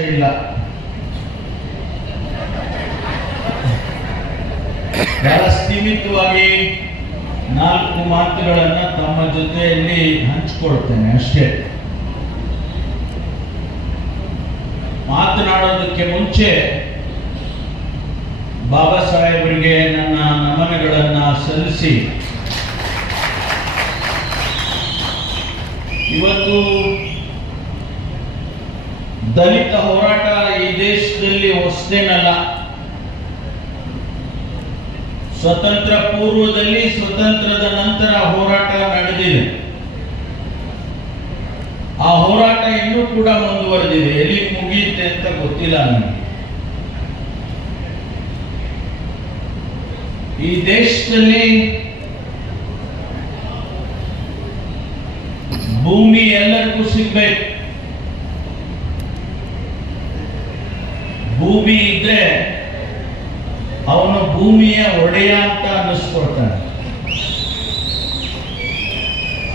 ಇಲ್ಲ. ಬಹಳ ಸ್ಥೀಮಿತವಾಗಿ 4 ಮಾತುಗಳನ್ನು ತಮ್ಮ ಜೊತೆಯಲ್ಲಿ ಹಂಚಿಕೊಳ್ತೇನೆ ಅಷ್ಟೇ. ಮಾತನಾಡೋದಕ್ಕೆ ಮುಂಚೆ ಬಾಬಾ ಸಾಹೇಬರಿಗೆ ನನ್ನ ನಮನಗಳನ್ನು ಸಲ್ಲಿಸಿ, ಇವತ್ತು ದಲಿತ ಹೋರಾಟ ಈ ದೇಶದಲ್ಲಿ ಹೊಸದೇನಲ್ಲ. ಸ್ವತಂತ್ರ ಪೂರ್ವದಲ್ಲಿ, ಸ್ವತಂತ್ರದ ನಂತರ ಹೋರಾಟ ನಡೆದಿದೆ. ಆ ಹೋರಾಟ ಇನ್ನೂ ಕೂಡ ಮುಂದುವರೆದಿದೆ. ಎಲ್ಲಿ ಮುಗಿಯುತ್ತೆ ಅಂತ ಗೊತ್ತಿಲ್ಲ ನನಗೆ. ಈ ದೇಶದಲ್ಲಿ ಭೂಮಿ ಎಲ್ಲರಿಗೂ ಸಿಗ್ಬೇಕು. ಭೂಮಿ ಇದ್ರೆ ಅವನು ಭೂಮಿಯ ಒಡೆಯ ಅಂತ ಅನ್ನಿಸ್ಕೊಳ್ತಾನೆ.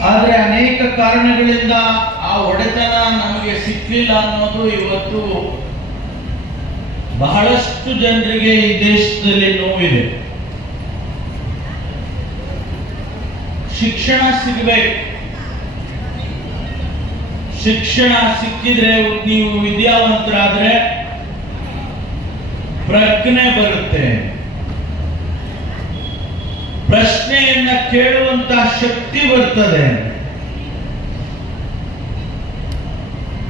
ಆದ್ರೆ ಅನೇಕ ಕಾರಣಗಳಿಂದ ಆ ಒಡೆತನ ನಮಗೆ ಸಿಕ್ಲಿಲ್ಲ ಅನ್ನೋದು ಇವತ್ತು ಬಹಳಷ್ಟು ಜನರಿಗೆ ಈ ದೇಶದಲ್ಲಿ ನೋವಿದೆ. ಶಿಕ್ಷಣ ಸಿಗಬೇಕು. ಶಿಕ್ಷಣ ಸಿಕ್ಕಿದ್ರೆ, ನೀವು ವಿದ್ಯಾವಂತರಾದ್ರೆ ಪ್ರಜ್ಞೆ ಬರುತ್ತೆ. ಪ್ರಶ್ನೆಯನ್ನ ಕೇಳುವಂತ ಶಕ್ತಿ ಬರ್ತದೆ.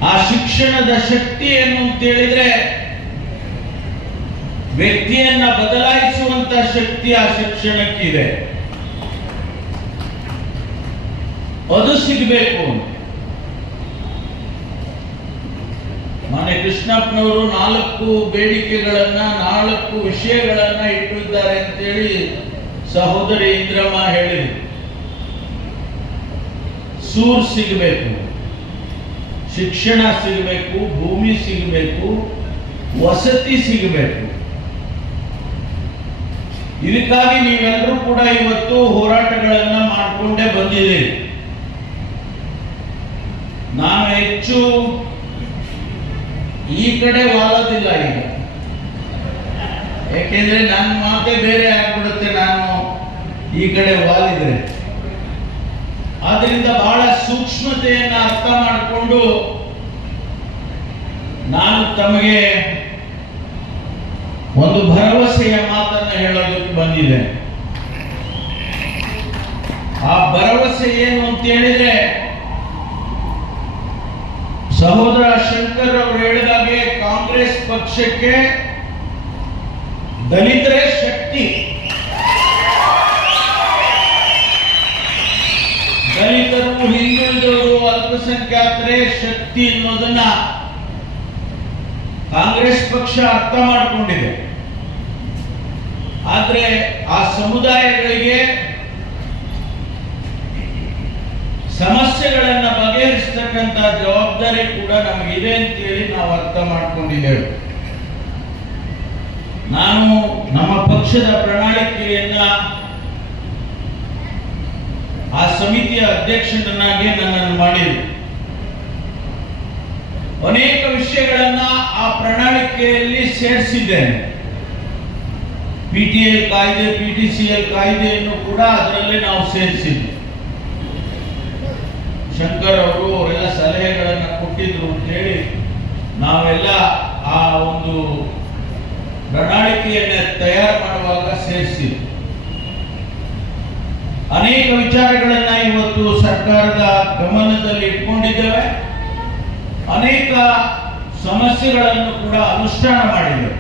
ಆ ಶಿಕ್ಷಣದ ಶಕ್ತಿ ಏನು ಅಂತ ಹೇಳಿದ್ರೆ, ವ್ಯಕ್ತಿಯನ್ನ ಬದಲಾಯಿಸುವಂತ ಶಕ್ತಿ ಆ ಶಿಕ್ಷಣಕ್ಕಿದೆ. ಅದು ಸಿಗಬೇಕು. ಮಾನ್ಯ ಕೃಷ್ಣಪ್ಪನವರು 4 ಬೇಡಿಕೆಗಳನ್ನ, 4 ವಿಷಯಗಳನ್ನ ಇಟ್ಟಿದ್ದಾರೆ ಅಂತೇಳಿ ಸಹೋದರಿ ಇಂದ್ರಮ್ಮ ಹೇಳಿದ್ರು. ಸೂರು ಸಿಗಬೇಕು, ಶಿಕ್ಷಣ ಸಿಗಬೇಕು, ಭೂಮಿ ಸಿಗಬೇಕು, ವಸತಿ ಸಿಗಬೇಕು. ಇದಕ್ಕಾಗಿ ನೀವೆಲ್ಲರೂ ಕೂಡ ಇವತ್ತು ಹೋರಾಟಗಳನ್ನ ಮಾಡಿಕೊಂಡೇ ಬಂದಿದ್ದೀರಿ. ನಾನು ಹೆಚ್ಚು ಈ ಕಡೆ ವಾಲೋದಿಲ್ಲ ಈಗ, ಯಾಕೆಂದ್ರೆ ನನ್ನ ಮಾತೆ ಬೇರೆ ಆಗ್ಬಿಡುತ್ತೆ ನಾನು ಈ ಕಡೆ ವಾಲಿದ್ರೆ. ಆದ್ರಿಂದ ಬಹಳ ಸೂಕ್ಷ್ಮತೆಯನ್ನ ಅರ್ಥ ಮಾಡಿಕೊಂಡು ನಾನು ತಮಗೆ ಒಂದು ಭರವಸೆಯ ಮಾತನ್ನ ಹೇಳೋದಕ್ಕೆ ಬಂದಿದೆ. ಆ ಭರವಸೆ ಏನು ಅಂತ ಹೇಳಿದ್ರೆ, ಸಹೋದರ ಶಂಕರ್ ಅವರು ಹೇಳಿದಾಗೆ ಕಾಂಗ್ರೆಸ್ ಪಕ್ಷಕ್ಕೆ ದಲಿತರೇ ಶಕ್ತಿ. ದಲಿತರು, ಹಿಂದುಳಿದವರು, ಅಲ್ಪಸಂಖ್ಯಾತರೇ ಶಕ್ತಿ ಅನ್ನೋದನ್ನ ಕಾಂಗ್ರೆಸ್ ಪಕ್ಷ ಅರ್ಥ ಮಾಡಿಕೊಂಡಿದೆ. ಆದ್ರೆ ಆ ಸಮುದಾಯಗಳಿಗೆ ಸಮಸ್ಯೆಗಳನ್ನ ಬಗೆಹರಿಸತಕ್ಕಂತ ಜವಾಬ್ದಾರಿ ಕೂಡ ನಮಗಿದೆ ಅಂತೇಳಿ ನಾವು ಅರ್ಥ ಮಾಡ್ಕೊಂಡಿದ್ದೇವೆ. ನಾನು ನಮ್ಮ ಪಕ್ಷದ ಪ್ರಣಾಳಿಕೆಯನ್ನ ಆ ಸಮಿತಿಯ ಅಧ್ಯಕ್ಷನಾಗಿ ನನ್ನನ್ನು ಮಾಡಿದೆ. ಅನೇಕ ವಿಷಯಗಳನ್ನ ಆ ಪ್ರಣಾಳಿಕೆಯಲ್ಲಿ ಸೇರಿಸಿದ್ದೇನೆ. PTL ಕಾಯ್ದೆ, PTCL ಕಾಯ್ದೆಯನ್ನು ಕೂಡ ಅದರಲ್ಲೇ ನಾವು ಸೇರಿಸಿದ್ದೆ. ಶಂಕರ್ ಅವರು ಅವರೆಲ್ಲ ಸಲಹೆಗಳನ್ನು ಕೊಟ್ಟಿದ್ರು ಅಂತ ಹೇಳಿ ನಾವೆಲ್ಲ ಆ ಒಂದು ಪ್ರಣಾಳಿಕೆಯನ್ನ ತಯಾರು ಮಾಡುವಾಗ ಸೇರಿಸಿದ್ವಿ. ಅನೇಕ ವಿಚಾರಗಳನ್ನ ಇವತ್ತು ಸರ್ಕಾರದ ಗಮನದಲ್ಲಿ ಇಟ್ಕೊಂಡಿದ್ದೇವೆ. ಅನೇಕ ಸಮಸ್ಯೆಗಳನ್ನು ಕೂಡ ಅನುಷ್ಠಾನ ಮಾಡಿದ್ದೇವೆ.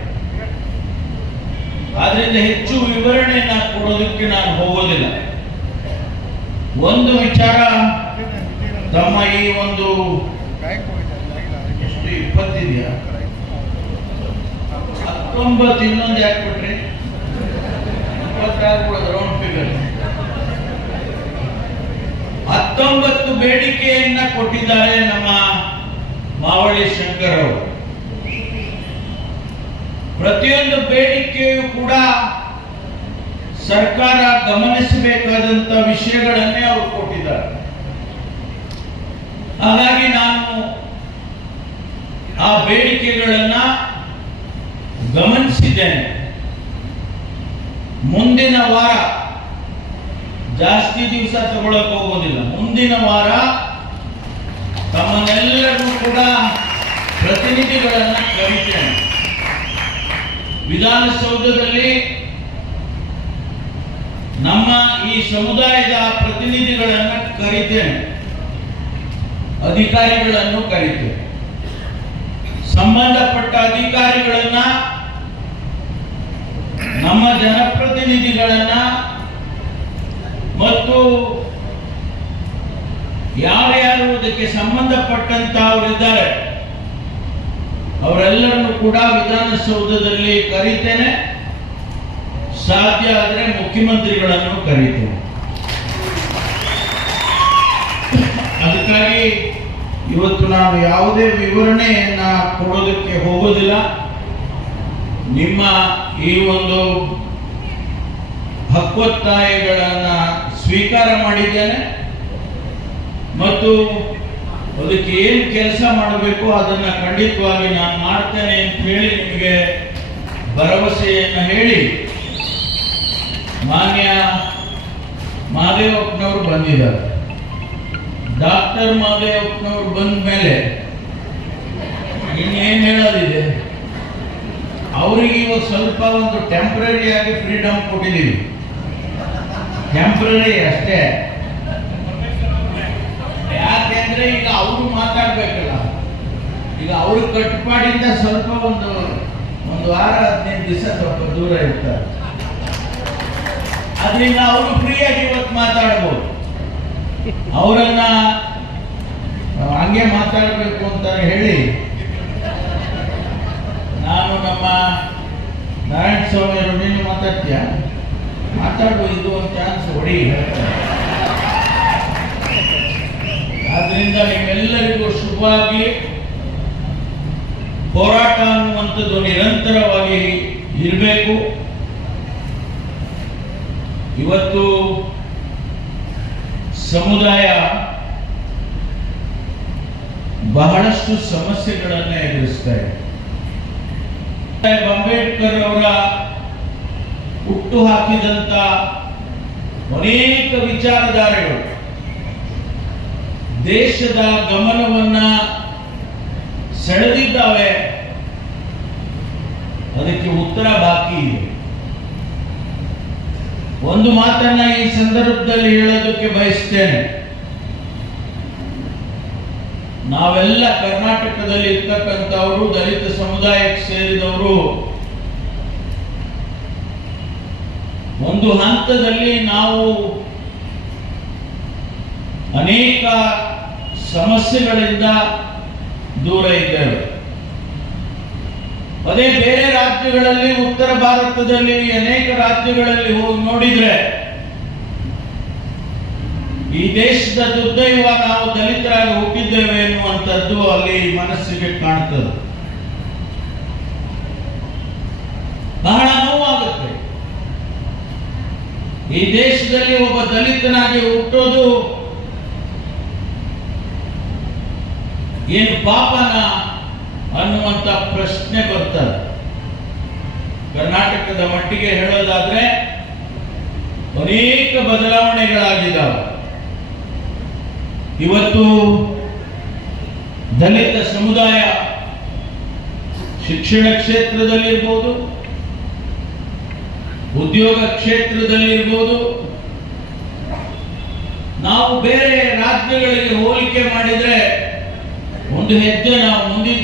ಆದ್ರಿಂದ ಹೆಚ್ಚು ವಿವರಣೆಯನ್ನ ಕೊಡೋದಕ್ಕೆ ನಾನು ಹೋಗೋದಿಲ್ಲ. ಒಂದು ವಿಚಾರ, ತಮ್ಮ ಈ ಒಂದು 20 ಇದೆಯಾ, 19 ಇನ್ನೊಂದು ಯಾಕೆ ಬಿಟ್ರಿ, 26 ರೌಂಡ್ ಫಿಗರ್. 19 ಬೇಡಿಕೆಯನ್ನ ಕೊಟ್ಟಿದ್ದಾರೆ ನಮ್ಮ ಮಾವಳಿ ಶಂಕರ್ ಅವರು. ಪ್ರತಿಯೊಂದು ಬೇಡಿಕೆಯೂ ಕೂಡ ಸರ್ಕಾರ ಗಮನಿಸಬೇಕಾದಂತ ವಿಷಯಗಳನ್ನೇ ಅವರು ಕೊಟ್ಟಿದ್ದಾರೆ. ಹಾಗಾಗಿ ನಾನು ಆ ಬೇಡಿಕೆಗಳನ್ನ ಗಮನಿಸಿದ್ದೇನೆ. ಮುಂದಿನ ವಾರ, ಜಾಸ್ತಿ ದಿವಸ ತಗೊಳಕ್ ಹೋಗೋದಿಲ್ಲ, ಮುಂದಿನ ವಾರ ತಮ್ಮನ್ನೆಲ್ಲರನ್ನೂ ಕೂಡ ಪ್ರತಿನಿಧಿಗಳನ್ನ ಕರೀತೇನೆ. ವಿಧಾನಸೌಧದಲ್ಲಿ ನಮ್ಮ ಈ ಸಮುದಾಯದ ಪ್ರತಿನಿಧಿಗಳನ್ನ ಕರೀತೇನೆ, ಅಧಿಕಾರಿಗಳನ್ನು ಕರೀತೇನೆ. ಸಂಬಂಧಪಟ್ಟ ಅಧಿಕಾರಿಗಳನ್ನ, ನಮ್ಮ ಜನಪ್ರತಿನಿಧಿಗಳನ್ನ ಮತ್ತು ಯಾರ್ಯಾರು ಅದಕ್ಕೆ ಸಂಬಂಧಪಟ್ಟಂತವರಿದ್ದಾರೆ ಅವರೆಲ್ಲರನ್ನು ಕೂಡ ವಿಧಾನಸೌಧದಲ್ಲಿ ಕರೀತೇನೆ. ಸಾಧ್ಯ ಆದರೆ ಮುಖ್ಯಮಂತ್ರಿಗಳನ್ನು ಕರೀತೇನೆ. ಅದಕ್ಕಾಗಿ ಇವತ್ತು ನಾನು ಯಾವುದೇ ವಿವರಣೆಯನ್ನ ಕೊಡೋದಕ್ಕೆ ಹೋಗೋದಿಲ್ಲ. ನಿಮ್ಮ ಈ ಒಂದು ಹಕ್ಕೊತ್ತಾಯಗಳನ್ನ ಸ್ವೀಕಾರ ಮಾಡಿದ್ದೇನೆ ಮತ್ತು ಅದಕ್ಕೆ ಏನು ಕೆಲಸ ಮಾಡಬೇಕು ಅದನ್ನ ಖಂಡಿತವಾಗಿ ನಾನು ಮಾಡ್ತೇನೆ ಅಂತ ಹೇಳಿ ನಿಮಗೆ ಭರವಸೆಯನ್ನು ಹೇಳಿ, ಮಾನ್ಯ ಮಹದೇವಪ್ಪನವರು ಬಂದಿದ್ದಾರೆ. ಡಾಕ್ಟರ್ ಮಹದೇವಪ್ಪನವರು ಬಂದ ಮೇಲೆ ಇನ್ನೇನು ಹೇಳೋದಿದೆ, ಅವರಿಗೆ ಇವಾಗ ಸ್ವಲ್ಪ ಒಂದು ಟೆಂಪ್ರರಿ ಆಗಿ ಫ್ರೀಡಮ್ ಕೊಟ್ಟಿದ್ದೀವಿ, ಟೆಂಪ್ರರಿ ಅಷ್ಟೇ. ಯಾಕೆಂದ್ರೆ ಈಗ ಅವರು ಮಾತಾಡ್ಬೇಕಲ್ಲ, ಈಗ ಅವ್ರ ಕಟ್ಟುಪಾಡಿಂದ ಸ್ವಲ್ಪ ಒಂದು ವಾರ 15 ದಿವಸ ಸ್ವಲ್ಪ ದೂರ ಇರ್ತಾರೆ. ಅದರಿಂದ ಅವರು ಫ್ರೀಯಾಗಿ ಇವತ್ತು ಮಾತಾಡ್ಬೋದು. ಅವರನ್ನ ಹಂಗೆ ಮಾತಾಡಬೇಕು ಅಂತ ಹೇಳಿ ನಾನು ನಮ್ಮ ನಾರಾಯಣ ಸ್ವಾಮಿ ಅವರು, ನೀನು ಮಾತಾಡ್ತೀಯ, ಮಾತಾಡು, ಇದು ಒಂದು ಚಾನ್ಸ್ ಹೊಡಿ. ಆದ್ರಿಂದ ನಿಮ್ಮೆಲ್ಲರಿಗೂ ಶುಭವಾಗಿ, ಹೋರಾಟ ಅನ್ನುವಂಥದ್ದು ನಿರಂತರವಾಗಿ ಇರಬೇಕು. ಇವತ್ತು ಸಮುದಾಯ ಬಹಳಷ್ಟು ಸಮಸ್ಯೆಗಳನ್ನ ಎದುರಿಸ್ತಾ ಇದೆ. ಅಂಬೇಡ್ಕರ್ ಅವರ ಹುಟ್ಟು ಹಾಕಿದಂತ ಅನೇಕ ವಿಚಾರಧಾರೆಗಳು ದೇಶದ ಗಮನವನ್ನ ಸೆಳೆದಿದ್ದಾವೆ. ಅದಕ್ಕೆ ಉತ್ತರ ಬಾಕಿ ಇದೆ. ಒಂದು ಮಾತನ್ನ ಈ ಸಂದರ್ಭದಲ್ಲಿ ಹೇಳೋದಕ್ಕೆ ಬಯಸ್ತೇನೆ. ನಾವೆಲ್ಲ ಕರ್ನಾಟಕದಲ್ಲಿ ಇರ್ತಕ್ಕಂಥವರು, ದಲಿತ ಸಮುದಾಯಕ್ಕೆ ಸೇರಿದವರು, ಒಂದು ಹಂತದಲ್ಲಿ ನಾವು ಅನೇಕ ಸಮಸ್ಯೆಗಳಿಂದ ದೂರ ಇದ್ದೇವೆ. ಅದೇ ಬೇರೆ ರಾಜ್ಯಗಳಲ್ಲಿ, ಉತ್ತರ ಭಾರತದಲ್ಲಿ ಅನೇಕ ರಾಜ್ಯಗಳಲ್ಲಿ ಹೋಗಿ ನೋಡಿದ್ರೆ ಈ ದೇಶದ ದುರ್ದೈವ ನಾವು ದಲಿತರಾಗಿ ಹುಟ್ಟಿದ್ದೇವೆ ಎನ್ನುವಂಥದ್ದು ಅಲ್ಲಿ ಮನಸ್ಸಿಗೆ ಕಾಣ್ತದೆ. ಬಹಳ ನೋವಾಗುತ್ತೆ. ಈ ದೇಶದಲ್ಲಿ ಒಬ್ಬ ದಲಿತನಾಗಿ ಹುಟ್ಟೋದು ಏನು ಪಾಪನ ಅನ್ನುವಂತ ಪ್ರಶ್ನೆ ಬರ್ತದೆ. ಕರ್ನಾಟಕದ ಮಟ್ಟಿಗೆ ಹೇಳೋದಾದ್ರೆ ಅನೇಕ ಬದಲಾವಣೆಗಳಾಗಿದ್ದಾವೆ. ಇವತ್ತು ದಲಿತ ಸಮುದಾಯ ಶಿಕ್ಷಣ ಕ್ಷೇತ್ರದಲ್ಲಿರ್ಬೋದು, ಉದ್ಯೋಗ ಕ್ಷೇತ್ರದಲ್ಲಿರ್ಬೋದು, ನಾವು ಬೇರೆ ರಾಜ್ಯಗಳಿಗೆ ಹೋಲಿಕೆ ಮಾಡಿದ್ರೆ ಒಂದು ಹೆಜ್ಜೆ ನಾವು ಮುಂದಿದ್ದೇವೆ.